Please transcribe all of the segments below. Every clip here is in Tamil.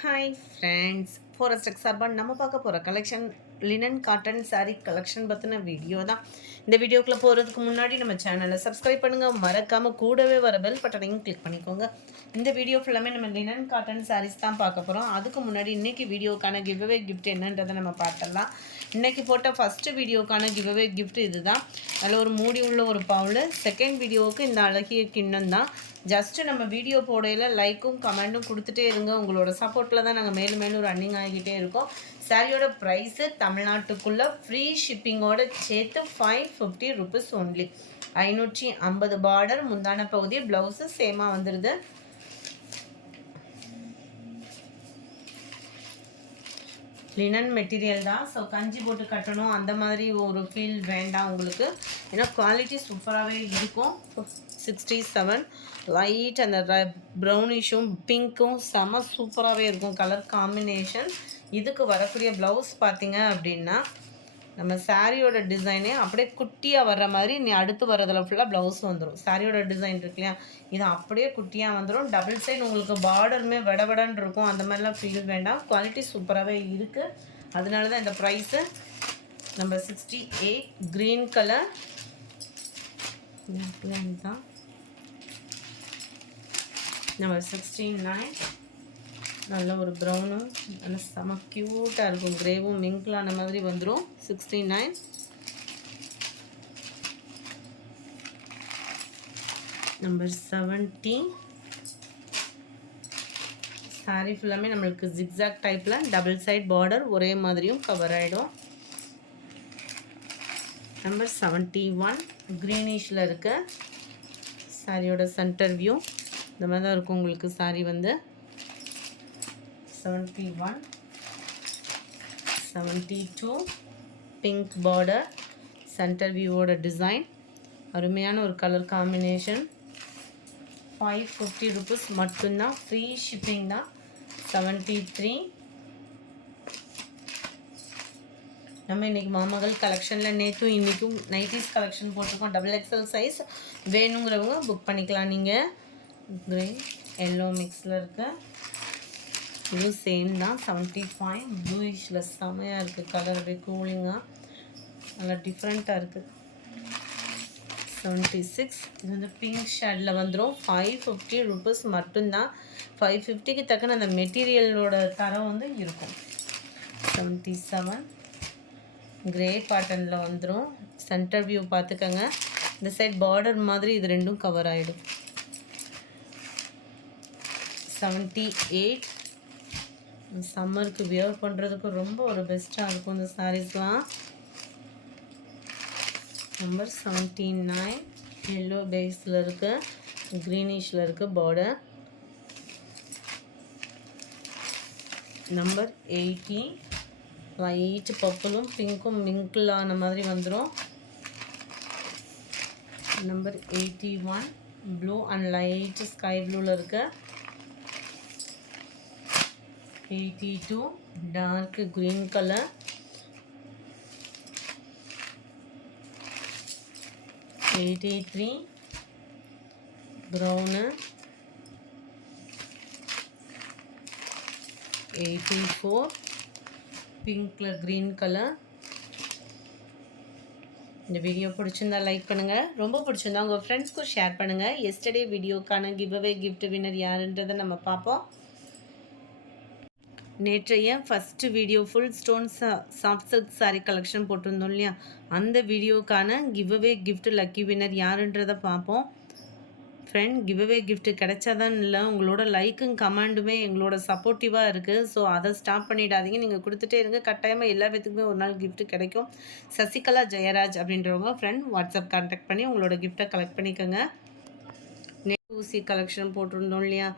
ஹாய் ஃப்ரெண்ட்ஸ், ஃபாரஸ்ட் சார்பாக நம்ம பார்க்க போகிற collection linen cotton sari collection பற்றின வீடியோ தான். இந்த வீடியோக்குள்ளே போகிறதுக்கு முன்னாடி நம்ம சேனலை சப்ஸ்கிரைப் பண்ணுங்கள், மறக்காமல் கூடவே வர பெல் பட்டனையும் கிளிக் பண்ணிக்கோங்க. இந்த வீடியோ ஃபுல்லாமே நம்ம லினன் காட்டன் சாரீஸ் தான் பார்க்க போகிறோம். அதுக்கு முன்னாடி இன்றைக்கி வீடியோக்கான கிவ்அவே கிஃப்ட் என்னன்றதை நம்ம பார்த்துடலாம். இன்றைக்கி போட்ட ஃபஸ்ட்டு வீடியோக்கான கிவ்அவே கிஃப்ட் இது தான். அதில் ஒரு மூடி உள்ள ஒரு பவுல். செகண்ட் வீடியோவுக்கு இந்த அழகிய கிண்ணம் தான். ஜஸ்ட்டு நம்ம வீடியோ போடையில் லைக்கும் கமெண்ட்டும் கொடுத்துட்டே இருங்க. உங்களோட சப்போர்ட்டில் தான் நாங்கள் மேலும் மேலும் ரன்னிங் ஆகிக்கிட்டே இருக்கோம். சாரியோட ப்ரைஸு தமிழ்நாட்டுக்குள்ளே ஃப்ரீ ஷிப்பிங்கோடு சேர்த்து 550 ருபீஸ் ஒன்லி. 550 பார்டர், முந்தான பகுதி, ப்ளவுஸு சேமாக வந்துடுது. லினன் மெட்டீரியல் தான். ஸோ கஞ்சி போட்டு கட்டணும் அந்த மாதிரி ஒரு ஃபீல் வேண்டாம் உங்களுக்கு. ஏன்னா குவாலிட்டி சூப்பராகவே இருக்கும். 67 லைட் அந்த ப்ரௌனிஷும் பிங்க்கும் செம சூப்பராகவே இருக்கும் கலர் காம்பினேஷன். இதுக்கு வரக்கூடிய ப்ளவுஸ் பார்த்திங்க அப்படின்னா நம்ம சாரியோட டிசைனே அப்படியே குட்டியாக வர்ற மாதிரி நீ அடுத்து வரதில் ஃபுல்லாக ப்ளவுஸ் வந்துடும். சாரியோட டிசைன் இருக்கு இல்லையா, இது அப்படியே குட்டியாக வந்துடும். டபுள் சைடு உங்களுக்கு பார்டருமே விடவிடன்னு இருக்கும். அந்த மாதிரிலாம் ஃபீல் வேண்டாம். குவாலிட்டி சூப்பராகவே இருக்குது. அதனால தான் இந்த ப்ரைஸு. நம்பர் 68 க்ரீன் கலர் தான். நம்பர் 69 நல்ல ஒரு ப்ரௌனும் நல்ல செம க்யூட்டாக இருக்கும். கிரேவும் மிங்கிளான மாதிரி வந்துடும். 69 நம்பர் 70 சாரி ஃபுல்லாமே நம்மளுக்கு ஜிக்ஸாக் டைப்பில் டபுள் சைட் பார்டர் ஒரே மாதிரியும் கவர் ஆகிடும். நம்பர் 71 க்ரீனிஷில் இருக்க சாரியோட சென்டர் வியூ இந்த மாதிரி தான் இருக்கும் உங்களுக்கு. சாரி வந்து 71 72 பிங்க் பார்டர், சென்டர் வியூவோட டிசைன், அருமையான ஒரு கலர் காம்பினேஷன். 550 ருபீஸ் மட்டும்தான், ஃப்ரீ ஷிப்பிங் தான். 73 நம்ம இன்றைக்கி மாமகள் கலெக்ஷனில் நேற்றும் இன்றைக்கும் நைட்டிஸ் கலெக்ஷன் போட்டிருக்கோம். XXL சைஸ் வேணுங்கிறவங்க புக் பண்ணிக்கலாம். நீங்கள் க்ரே எல்லோ மிக்ஸில் இருக்க இதுவும் சேம் தான். 75 ப்ளூயிஷில் செமையாக இருக்குது கலர். அப்படியே கூலிங்காக நல்லா டிஃப்ரெண்ட்டாக இருக்குது. 76 இது வந்து பிங்க் ஷேடில் வந்துடும். 550 ருபீஸ் மட்டும்தான். 550க்கு தக்கன அந்த மெட்டீரியலோட தரம் வந்து இருக்கும். 77 கிரே பேட்டர்னில் வந்துடும். சென்டர் வியூ பார்த்துக்கங்க. இந்த சைட் பார்டர் மாதிரி இது ரெண்டும் கவர் ஆகிடும். 78 சம்மருக்கு வியர் பண்ணுறதுக்கு ரொம்ப ஒரு பெஸ்ட்டாக இருக்கும் இந்த சாரீஸ்லாம். நம்பர் 79 எல்லோ பேஸில் இருக்க க்ரீனிஷில் இருக்க பார்டர். நம்பர் 80 லைட் பர்பிளும் பிங்க்கும் மிங்கிளான மாதிரி வந்துடும். Number 81 blue and light sky ப்ளூவில் இருக்க. 82 டார்க் க்ரீன் கலர். 83 ப்ரௌனு. 84 பிங்க்ல க்ரீன் கலர். இந்த வீடியோ பிடிச்சிருந்தா லைக் பண்ணுங்கள். ரொம்ப பிடிச்சிருந்தா உங்கள் ஃப்ரெண்ட்ஸ்க்கும் ஷேர் பண்ணுங்கள். எஸ்டர்டே வீடியோக்கான கிவ்அவே கிஃப்ட் வின்னர் யாருன்றதை நம்ம பார்ப்போம். நேற்றைய first video full stone soft silk sari collection போட்டிருந்தோம் இல்லையா, அந்த வீடியோக்கான கிவ்அவே கிஃப்ட் லக்கி வின்னர் யாருன்றதை பார்ப்போம். ஃப்ரெண்ட், கிவ்அவே கிஃப்ட் கிடைச்சாதான் இல்லை, உங்களோட லைக்கும் கமெண்டுமே எங்களோட சப்போர்ட்டிவாக இருக்குது. ஸோ அதை ஸ்டாப் பண்ணிடாதீங்க. நீங்கள் கொடுத்துட்டே இருங்க. கட்டாயமாக எல்லா பேத்துக்குமே ஒரு நாள் கிஃப்ட் கிடைக்கும். சசிகலா ஜெயராஜ் அப்படின்றவங்க ஃப்ரெண்ட் வாட்ஸ்அப் கான்டாக்ட் பண்ணி உங்களோட கிஃப்ட்டை கலெக்ட் பண்ணிக்கோங்க. ஊசி கலெக்ஷன் போட்டிருந்தோம் இல்லையா,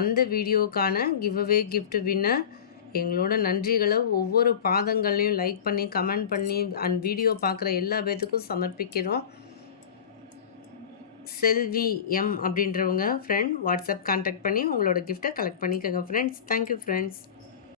அந்த வீடியோக்கான கிவ்அவே கிஃப்ட் வின்னர் எங்களோட நன்றிகளை ஒவ்வொரு பாதங்கள்லையும் லைக் பண்ணி கமெண்ட் பண்ணி அண்ட் வீடியோ பார்க்குற எல்லா பேத்துக்கும் சமர்ப்பிக்கிறோம். செல்வி எம் அப்படின்றவங்க ஃப்ரெண்ட் வாட்ஸ்அப் கான்டாக்ட் பண்ணி உங்களோட கிஃப்ட்டை கலெக்ட் பண்ணிக்கோங்க ஃப்ரெண்ட்ஸ். Thank you friends.